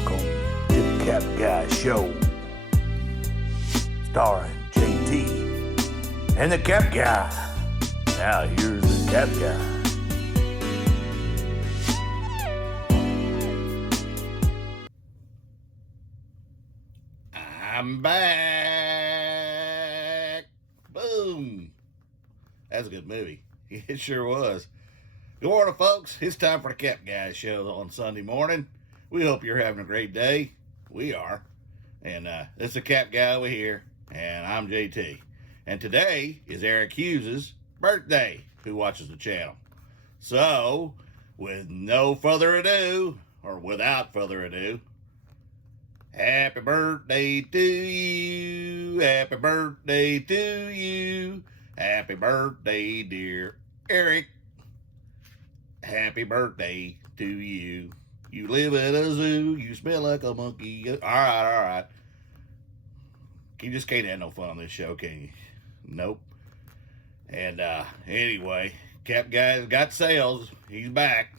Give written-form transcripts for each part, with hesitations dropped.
Welcome to the Cap Guy Show, starring JT and the Cap Guy. Now here's the Cap Guy. I'm back. Boom. That's a good movie. It sure was. Good morning, folks. It's time for the Cap Guy Show on Sunday morning. We hope you're having a great day. We are. And it's the Cap Guy over here, and I'm JT. And today is Eric Hughes's birthday, who watches the channel. So, with no further ado, or without further ado, happy birthday to you. Happy birthday to you. Happy birthday, dear Eric. Happy birthday to you. You live at a zoo. You smell like a monkey. All right. You just can't have no fun on this show, can you? Nope. And anyway, Cap Guy's got sales. He's back.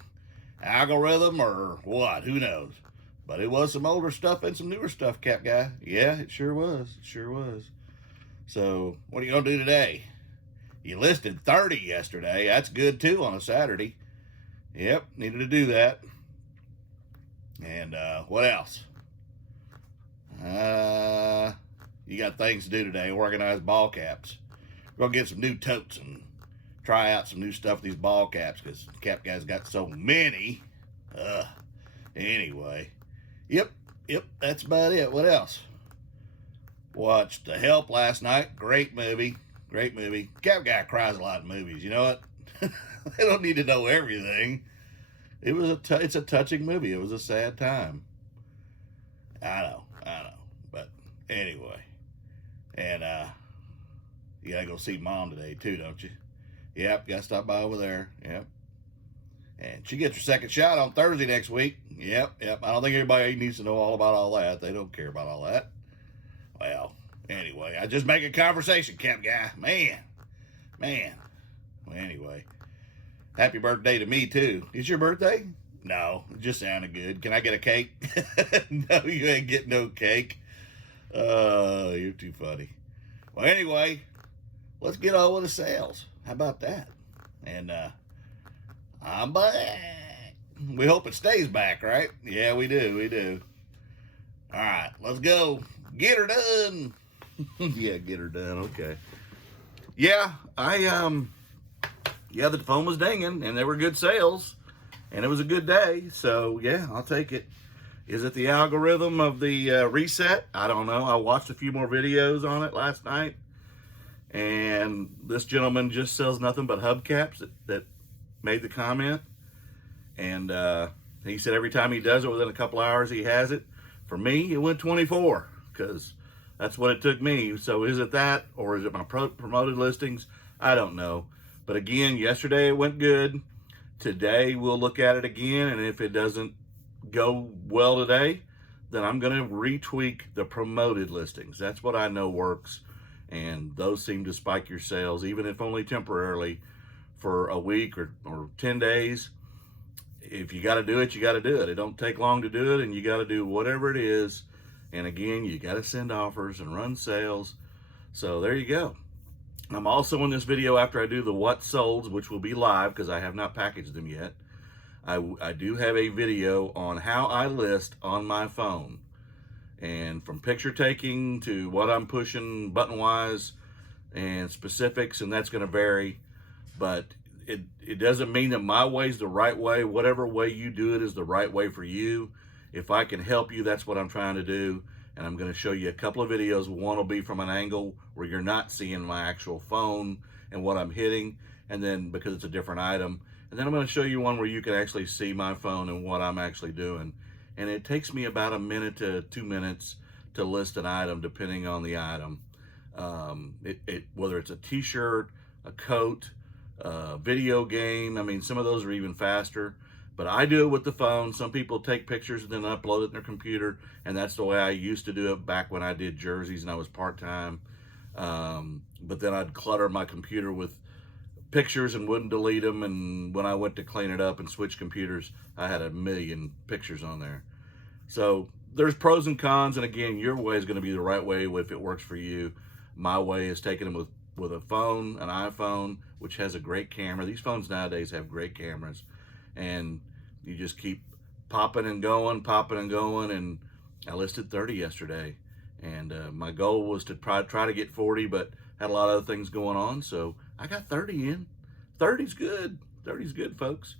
Algorithm or what? Who knows? But it was some older stuff and some newer stuff, Cap Guy. Yeah, it sure was. It sure was. So, what are you going to do today? You listed 30 yesterday. That's good, too, on a Saturday. Yep, needed to do that. And what else? You got things to do today. Organize ball caps. We're going to get some new totes and try out some new stuff with these ball caps because Cap Guy's got so many. Anyway. Yep, that's about it. What else? Watched The Help last night. Great movie. Cap Guy cries a lot in movies. You know what? They don't need to know everything. It's a touching movie. It was a sad time. I know. But anyway. And you gotta go see Mom today too, don't you? Yep, gotta stop by over there. Yep. And she gets her second shot on Thursday next week. Yep. I don't think anybody needs to know all about all that. They don't care about all that. Well, anyway, I just make a conversation, Cap Guy. Man. Well, anyway. Happy birthday to me, too. Is your birthday? No, it just sounded good. Can I get a cake? No, you ain't getting no cake. Oh, you're too funny. Well, anyway, let's get on with the sales. How about that? And I'm back. We hope it stays back, right? Yeah, we do. All right, let's go. Get her done. Yeah, get her done. Okay. Yeah, the phone was dinging, and there were good sales, and it was a good day. So, yeah, I'll take it. Is it the algorithm of the reset? I don't know. I watched a few more videos on it last night, and this gentleman just sells nothing but hubcaps that made the comment, and he said every time he does it, within a couple hours, he has it. For me, it went 24, because that's what it took me. So is it that, or is it my promoted listings? I don't know. But again, yesterday it went good. Today we'll look at it again, and if it doesn't go well today, then I'm going to retweak the promoted listings. That's what I know works, and those seem to spike your sales, even if only temporarily, for a week or 10 days. If you got to do it, you got to do it. It don't take long to do it, and you got to do whatever it is. And again, you got to send offers and run sales. So there you go. I'm also in this video after I do the what solds, which will be live because I have not packaged them yet. I do have a video on how I list on my phone. And from picture taking to what I'm pushing button-wise and specifics, and that's going to vary. But it doesn't mean that my way is the right way. Whatever way you do it is the right way for you. If I can help you, that's what I'm trying to do. And I'm going to show you a couple of videos. One will be from an angle where you're not seeing my actual phone and what I'm hitting, and then because it's a different item. And then I'm going to show you one where you can actually see my phone and what I'm actually doing. And it takes me about 1 minute to 2 minutes to list an item, depending on the item. Whether it's a t-shirt, a coat, a video game. I mean, some of those are even faster. But I do it with the phone. Some people take pictures and then upload it in their computer, and that's the way I used to do it back when I did jerseys and I was part-time. But then I'd clutter my computer with pictures and wouldn't delete them, and when I went to clean it up and switch computers, I had 1 million pictures on there. So there's pros and cons, and again, your way is going to be the right way if it works for you. My way is taking them with a phone, an iPhone, which has a great camera. These phones nowadays have great cameras, and you just keep popping and going, and I listed 30 yesterday, and my goal was to try to get 40, but had a lot of other things going on, so I got 30 in. 30's good. 30's good, folks.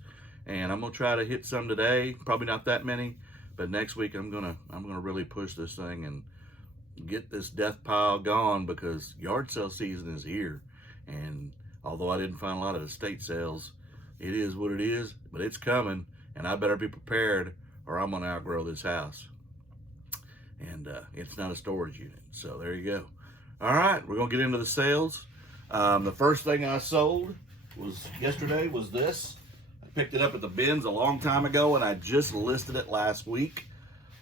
And I'm gonna try to hit some today. Probably not that many, but next week I'm gonna really push this thing and get this death pile gone, because yard sale season is here. And although I didn't find a lot of estate sales, it is what it is, but it's coming, and I better be prepared or I'm gonna outgrow this house. And it's not a storage unit, so there you go. All right, we're gonna get into the sales. The first thing I sold yesterday was this. I picked it up at the bins a long time ago, and I just listed it last week.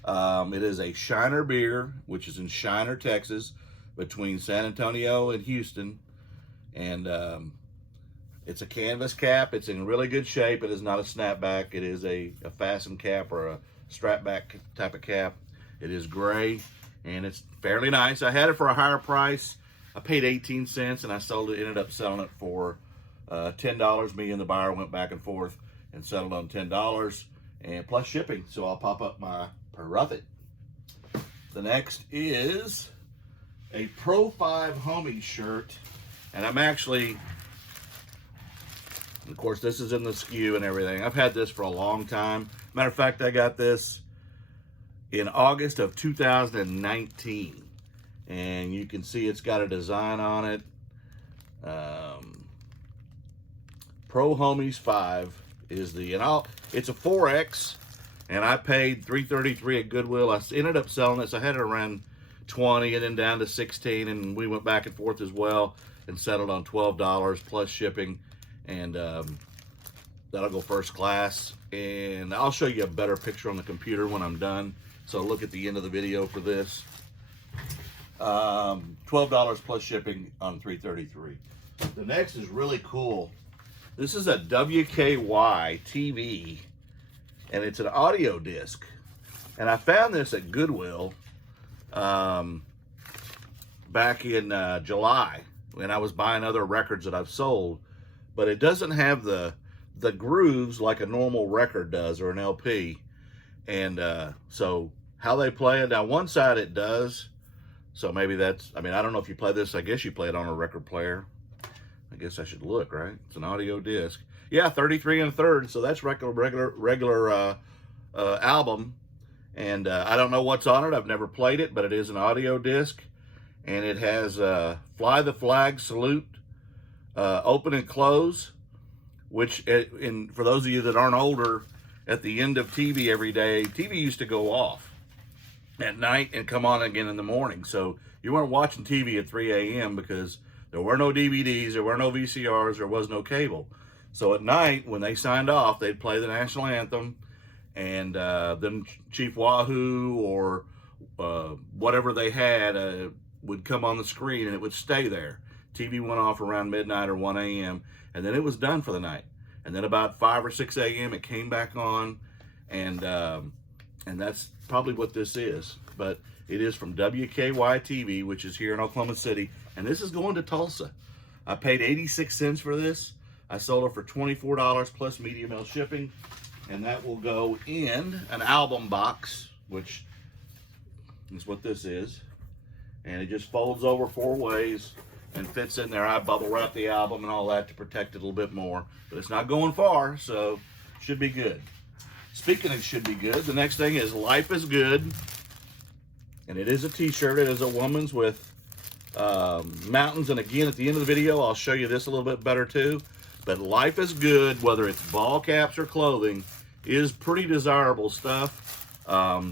It is a Shiner beer, which is in Shiner, Texas, between San Antonio and Houston. And it's a canvas cap. It's in really good shape. It is not a snapback. It is a fasten cap or a strap back type of cap. It is gray, and it's fairly nice. I had it for a higher price. I paid 18 cents, and I sold it. Ended up selling it for $10. Me and the buyer went back and forth and settled on $10, and plus shipping. So I'll pop up my Profit. The next is a Pro 5 homie shirt, and I'm actually, of course, this is in the SKU and everything. I've had this for a long time. Matter of fact, I got this in August of 2019, and you can see it's got a design on it. Pro Homies 5 is it's a 4X, and I paid $3.33 at Goodwill. I ended up selling this. I had it around 20 and then down to 16, and we went back and forth as well and settled on $12 plus shipping, and that'll go first class. And I'll show you a better picture on the computer when I'm done, so look at the end of the video for this. $12 plus shipping on $3.33. The next is really cool. This is a WKY TV, and it's an audio disc. And I found this at Goodwill back in July when I was buying other records that I've sold, but it doesn't have the grooves like a normal record does or an LP. And so how they play it, now one side it does, so maybe that's, I don't know if you play this, I guess you play it on a record player. I guess I should look, right? It's an audio disc. Yeah, 33 1/3, so that's regular album. And I don't know what's on it. I've never played it, but it is an audio disc. And it has Fly the Flag Salute, Open and Close, which, for those of you that aren't older, at the end of TV every day, TV used to go off at night and come on again in the morning. So you weren't watching TV at 3 a.m. because there were no DVDs, there were no VCRs, there was no cable. So at night, when they signed off, they'd play the national anthem, and then Chief Wahoo or whatever they had would come on the screen, and it would stay there. TV went off around midnight or 1 a.m., and then it was done for the night. And then about 5 or 6 a.m., it came back on, and that's probably what this is. But it is from WKY TV, which is here in Oklahoma City, and this is going to Tulsa. I paid 86 cents for this. I sold it for $24 plus media mail shipping, and that will go in an album box, which is what this is. And it just folds over 4 ways and fits in there. I bubble wrap the album and all that to protect it a little bit more, but it's not going far, so should be good. Speaking of should be good, the next thing is Life is Good. And it is a t-shirt. It is a woman's with mountains. And again, at the end of the video, I'll show you this a little bit better too. But Life is Good, whether it's ball caps or clothing, is pretty desirable stuff.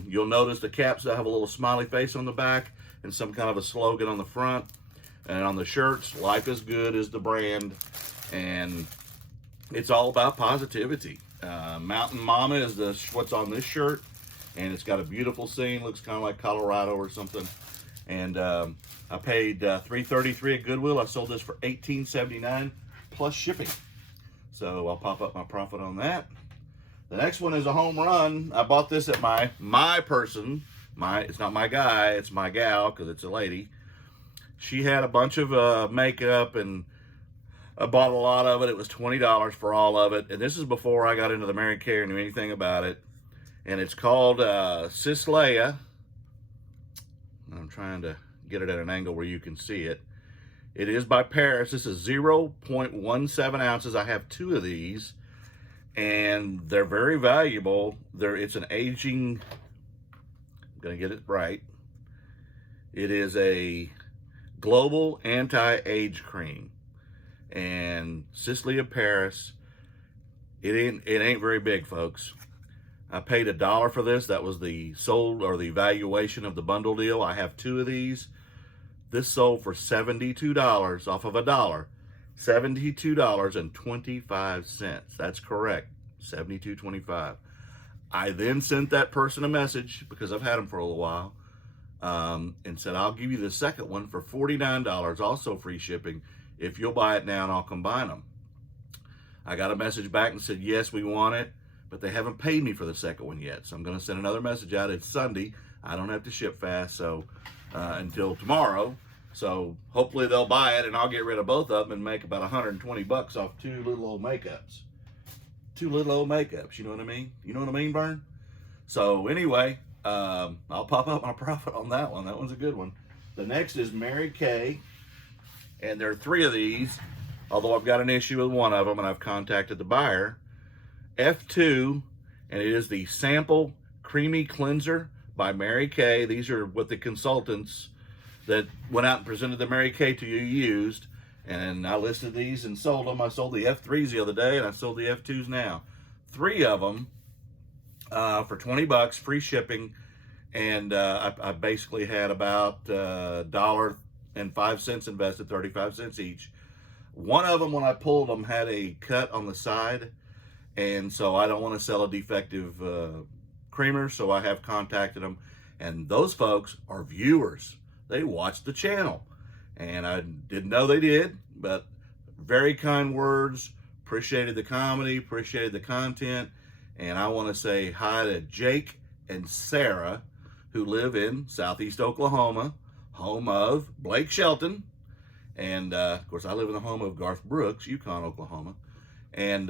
You'll notice the caps that have a little smiley face on the back and some kind of a slogan on the front. And on the shirts, Life is Good is the brand. And it's all about positivity. Mountain Mama is what's on this shirt. And it's got a beautiful scene, looks kind of like Colorado or something. And I paid $3.33 at Goodwill. I sold this for $18.79 plus shipping. So I'll pop up my profit on that. The next one is a home run. I bought this at my person. It's not my guy, it's my gal, because it's a lady. She had a bunch of makeup, and I bought a lot of it. It was $20 for all of it. And this is before I got into the Mary Kay or knew anything about it. And it's called Sis Leia. I'm trying to get it at an angle where you can see it. It is by Paris. This is 0.17 ounces. I have 2 of these, and they're very valuable. It's an aging, I'm gonna get it right. It is a global anti-age cream, and Sis Leia Paris. It ain't very big, folks. I paid $1 for this. That was the the valuation of the bundle deal. I have 2 of these. This sold for $72 off of $1. $72.25. That's correct. $72.25. I then sent that person a message, because I've had them for a little while, and said, I'll give you the second one for $49, also free shipping, if you'll buy it now and I'll combine them. I got a message back and said, yes, we want it, but they haven't paid me for the second one yet. So I'm going to send another message out. It's Sunday. I don't have to ship fast, so until tomorrow. So hopefully they'll buy it, and I'll get rid of both of them and make about 120 bucks off 2 little old makeups. 2 little old makeups, you know what I mean? You know what I mean, Vern? So anyway, I'll pop up my profit on that one. That one's a good one. The next is Mary Kay, and there are 3 of these, although I've got an issue with one of them, and I've contacted the buyer. F2, and it is the Sample Creamy Cleanser by Mary Kay. These are what the consultants that went out and presented the Mary Kay to you used, and I listed these and sold them. I sold the F3s the other day, and I sold the F2s now. 3 of them for 20 bucks, free shipping, and I basically had about $1.05 invested, 35 cents each. One of them, when I pulled them, had a cut on the side, and so I don't want to sell a defective creamer, so I have contacted them. And those folks are viewers. They watch the channel. And I didn't know they did, but very kind words. Appreciated the comedy, appreciated the content. And I want to say hi to Jake and Sarah, who live in Southeast Oklahoma, home of Blake Shelton. And of course, I live in the home of Garth Brooks, Yukon, Oklahoma. And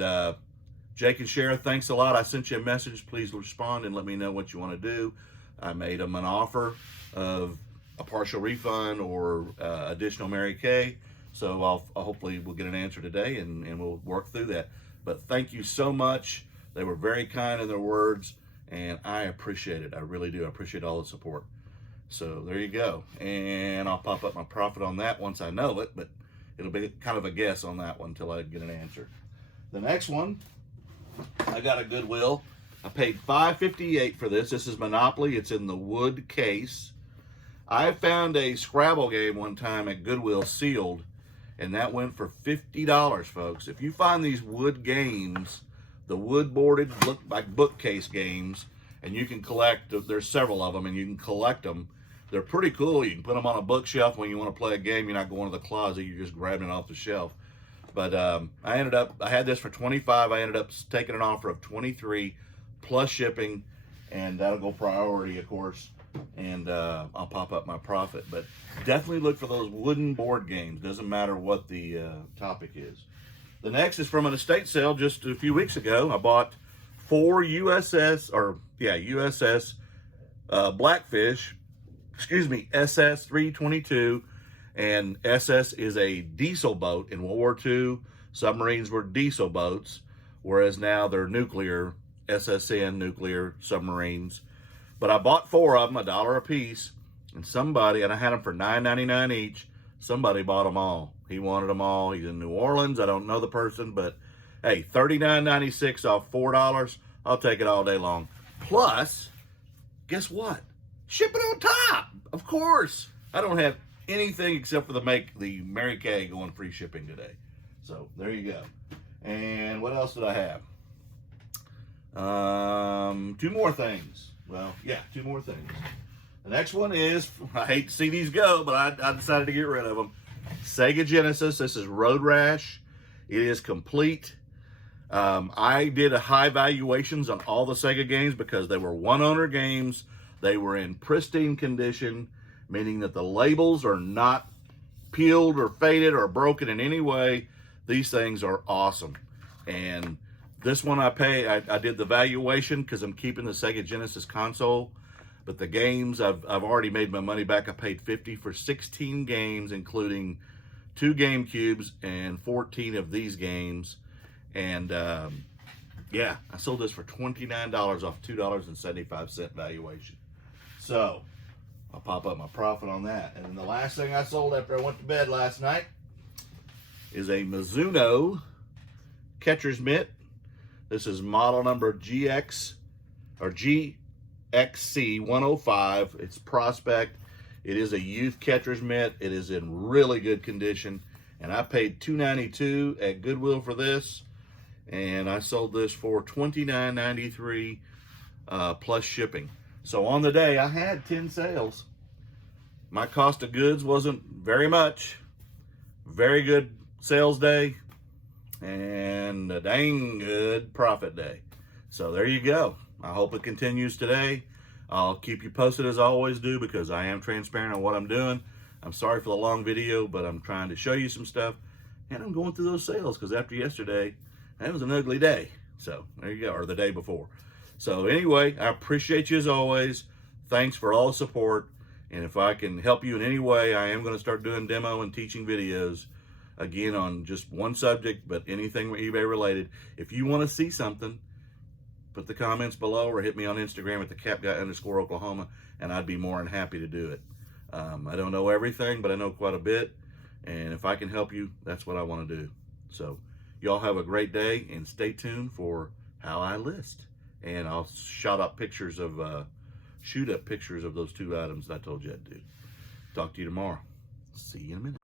Jake and Shara, thanks a lot. I sent you a message. Please respond and let me know what you want to do. I made them an offer of a partial refund or additional Mary Kay. So I'll hopefully we'll get an answer today, and we'll work through that. But thank you so much. They were very kind in their words, and I appreciate it. I really do. I appreciate all the support. So there you go. And I'll pop up my profit on that once I know it, but it'll be kind of a guess on that one until I get an answer. The next one, I got a Goodwill. I paid $5.58 for this. This is Monopoly. It's in the wood case. I found a Scrabble game one time at Goodwill sealed, and that went for $50, folks. If you find these wood games, the wood boarded look like bookcase games, and you can collect, there's several of them, and you can collect them. They're pretty cool. You can put them on a bookshelf when you want to play a game. You're not going to the closet. You're just grabbing it off the shelf. But I had this for $25. I ended up taking an offer of $23 plus shipping, and that'll go priority, of course, and I'll pop up my profit. But definitely look for those wooden board games. Doesn't matter what the topic is. The next is from an estate sale just a few weeks ago. I bought 4 USS Blackfish, SS 322. And SS is a diesel boat. In World War II, submarines were diesel boats, whereas now they're nuclear, SSN nuclear submarines. But I bought 4 of them, $1 a piece, and I had them for $9.99 each. Somebody bought them all. He wanted them all. He's in New Orleans. I don't know the person, but hey, $39.96 off $4. I'll take it all day long. Plus, guess what? Shipping on top, of course. I don't have anything except for the Mary Kay going free shipping today. So there you go. And what else did I have? 2 more things. Well, yeah, 2 more things. The next one is, I hate to see these go, but I decided to get rid of them. Sega Genesis. This is Road Rash. It is complete. I did a high valuations on all the Sega games because they were one-owner games. They were in pristine condition, meaning that the labels are not peeled or faded or broken in any way. These things are awesome. And this one I did the valuation because I'm keeping the Sega Genesis console. But the games, I've already made my money back. I paid $50 for 16 games, including 2 GameCubes and 14 of these games. And yeah, I sold this for $29 off $2.75 valuation. So I'll pop up my profit on that. And then the last thing I sold after I went to bed last night is a Mizuno catcher's mitt. This is model number GXC 105. It's Prospect. It is a youth catcher's mitt. It is in really good condition. And I paid $2.92 at Goodwill for this. And I sold this for $29.93 plus shipping. So on the day, I had 10 sales. My cost of goods wasn't very much. Very good sales day. And a dang good profit day. So there you go. I hope it continues today. I'll keep you posted as I always do because I am transparent on what I'm doing. I'm sorry for the long video, but I'm trying to show you some stuff. And I'm going through those sales because after yesterday, that was an ugly day. So there you go, or the day before. So anyway, I appreciate you as always. Thanks for all the support. And if I can help you in any way, I am going to start doing demo and teaching videos. Again, on just one subject, but anything eBay related. If you want to see something, put the comments below or hit me on Instagram at TheCapGuy_Oklahoma, and I'd be more than happy to do it. I don't know everything, but I know quite a bit. And if I can help you, that's what I want to do. So y'all have a great day and stay tuned for how I list. And I'll shoot up pictures of those 2 items that I told you I'd do. Talk to you tomorrow. See you in a minute.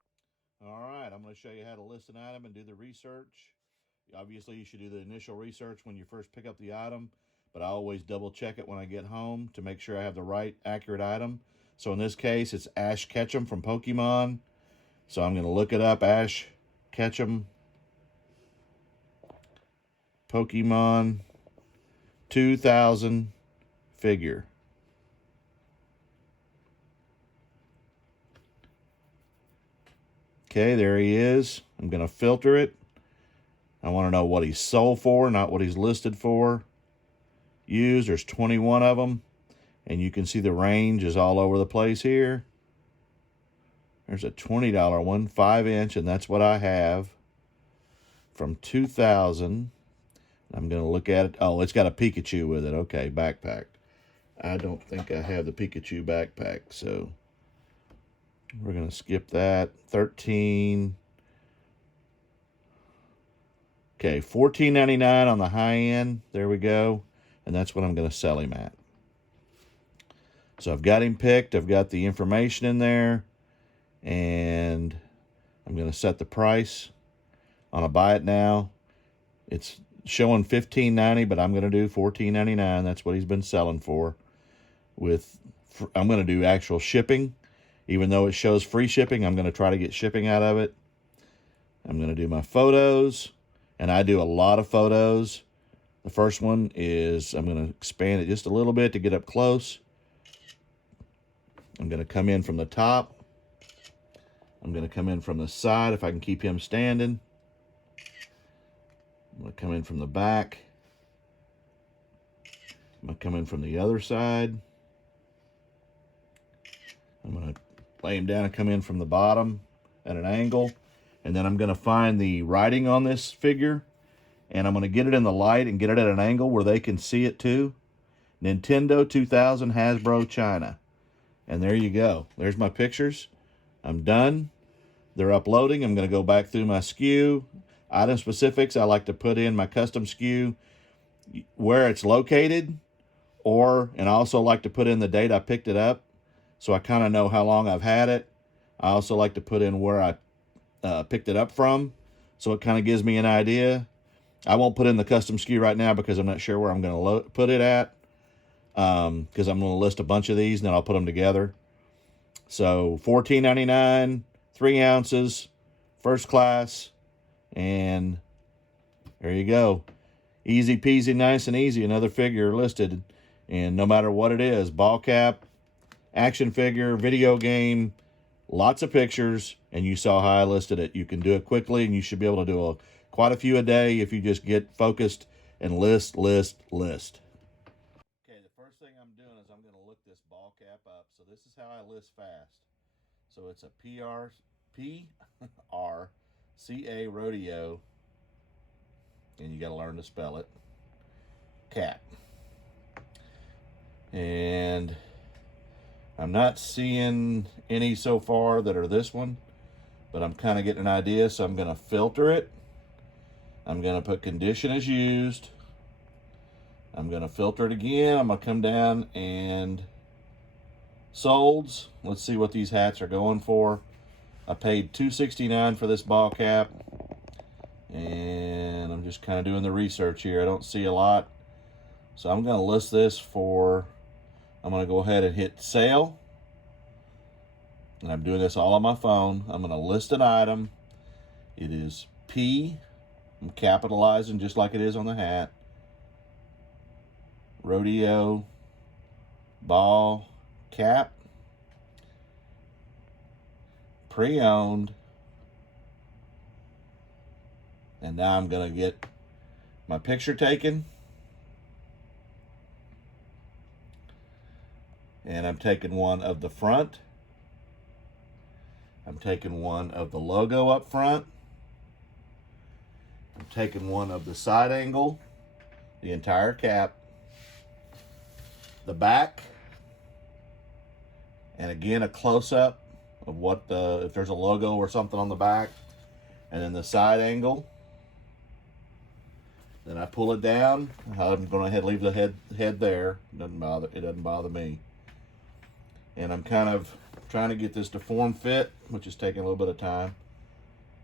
All right, I'm going to show you how to list an item and do the research. Obviously, you should do the initial research when you first pick up the item, but I always double check it when I get home to make sure I have the right, accurate item. So in this case, it's Ash Ketchum from Pokemon. So I'm going to look it up, Ash Ketchum, Pokemon 2000 figure. Okay, there he is. I'm going to filter it. I want to know what he's sold for, not what he's listed for. Used, there's 21 of them. And you can see the range is all over the place here. There's a $20 one, 5-inch, and that's what I have from 2000. I'm going to look at it. Oh, it's got a Pikachu with it. Okay, backpack. I don't think I have the Pikachu backpack, so we're going to skip that. 13. Okay, $14.99 on the high end. There we go. And that's what I'm going to sell him at. So I've got him picked. I've got the information in there. And I'm going to set the price on a buy it now. It's showing $15.90, but I'm going to do $14.99. That's what he's been selling for. I'm going to do actual shipping. Even though it shows free shipping, I'm going to try to get shipping out of it. I'm going to do my photos. And I do a lot of photos. The first one is, I'm going to expand it just a little bit to get up close. I'm going to come in from the top. I'm going to come in from the side if I can keep him standing. I'm going to come in from the back. I'm going to come in from the other side. I'm going to lay him down and come in from the bottom at an angle. And then I'm going to find the writing on this figure. And I'm going to get it in the light and get it at an angle where they can see it too. Nintendo 2000 Hasbro China. And there you go. There's my pictures. I'm done. They're uploading. I'm going to go back through my SKU. Item specifics, I like to put in my custom SKU where it's located. And I also like to put in the date I picked it up, so I kind of know how long I've had it. I also like to put in where I picked it up from, so it kind of gives me an idea. I won't put in the custom SKU right now because I'm not sure where I'm going to put it at, because I'm going to list a bunch of these and then I'll put them together. So $14.99, 3 ounces, first class, and there you go. Easy peasy, nice and easy. Another figure listed. And no matter what it is, ball cap, action figure, video game, lots of pictures, and you saw how I listed it. You can do it quickly, and you should be able to do quite a few a day if you just get focused and list. Okay, the first thing I'm doing is I'm going to look this ball cap up. So this is how I list fast. So it's a PRCA rodeo, and you got to learn to spell it, cap. And I'm not seeing any so far that are this one, but I'm kind of getting an idea, so I'm going to filter it. I'm going to put condition as used. I'm going to filter it again. I'm going to come down and solds. Let's see what these hats are going for. I paid $2.69 for this ball cap, and I'm just kind of doing the research here. I don't see a lot, so I'm going to list this for, I'm going to go ahead and hit sale, and I'm doing this all on my phone. I'm going to list an item. It is P, I'm capitalizing just like it is on the hat, rodeo ball cap, pre-owned, and now I'm going to get my picture taken. And I'm taking one of the front. I'm taking one of the logo up front. I'm taking one of the side angle, the entire cap, the back, and again a close-up of what if there's a logo or something on the back, and then the side angle. Then I pull it down. I'm going to leave the head there. It doesn't bother me. And I'm kind of trying to get this to form fit, which is taking a little bit of time.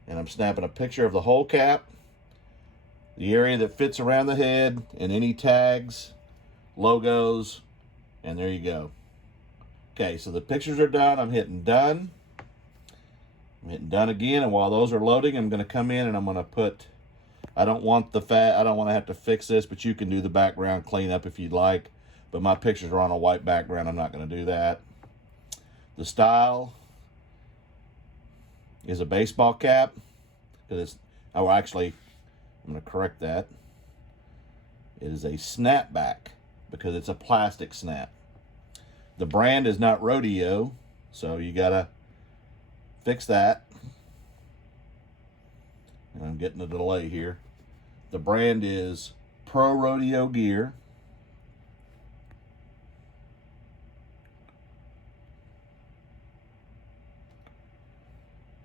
And I'm snapping a picture of the whole cap, the area that fits around the head, and any tags, logos, and there you go. Okay, so the pictures are done. I'm hitting done. I'm hitting done again, and while those are loading, I'm going to come in and I'm going to put, I don't want to have to fix this, but you can do the background cleanup if you'd like. But my pictures are on a white background. I'm not going to do that. The style is a baseball cap. I'm going to correct that. It is a snapback because it's a plastic snap. The brand is not rodeo, so you got to fix that. And I'm getting a delay here. The brand is Pro Rodeo Gear.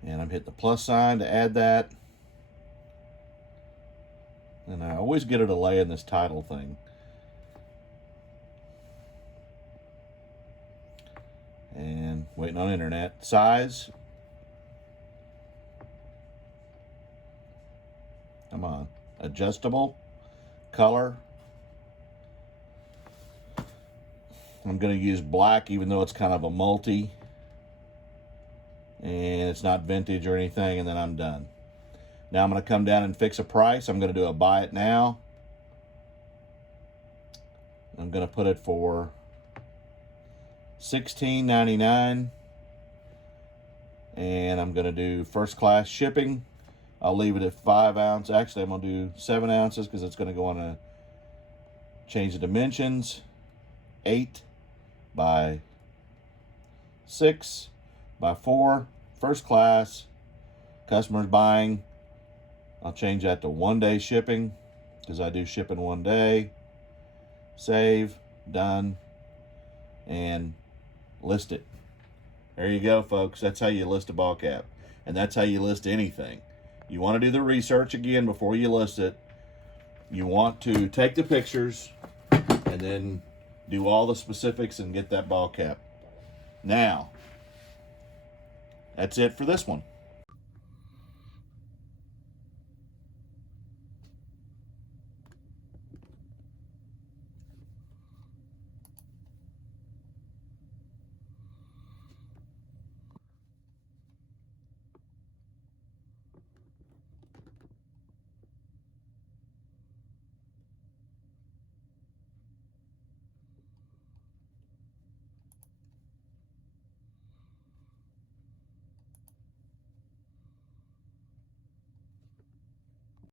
And I'm hitting the plus sign to add that. And I always get a delay in this title thing. And waiting on internet. Size. Come on. Adjustable. Color. I'm going to use black even though it's kind of a multi. And it's not vintage or anything, and then I'm done. Now I'm going to come down and fix a price. I'm going to do a buy it now. I'm going to put it for $16.99, and I'm going to do first class shipping. I'll leave it at 5 ounce. Actually, I'm going to do 7 ounces because it's going to go on a change the dimensions. 8 by 6 by 4, first class, customers buying. I'll change that to 1 day shipping because I do ship in 1 day. Save, done, and list it. There you go, folks. That's how you list a ball cap, and that's how you list anything. You want to do the research again before you list it. You want to take the pictures and then do all the specifics and get that ball cap. Now, that's it for this one.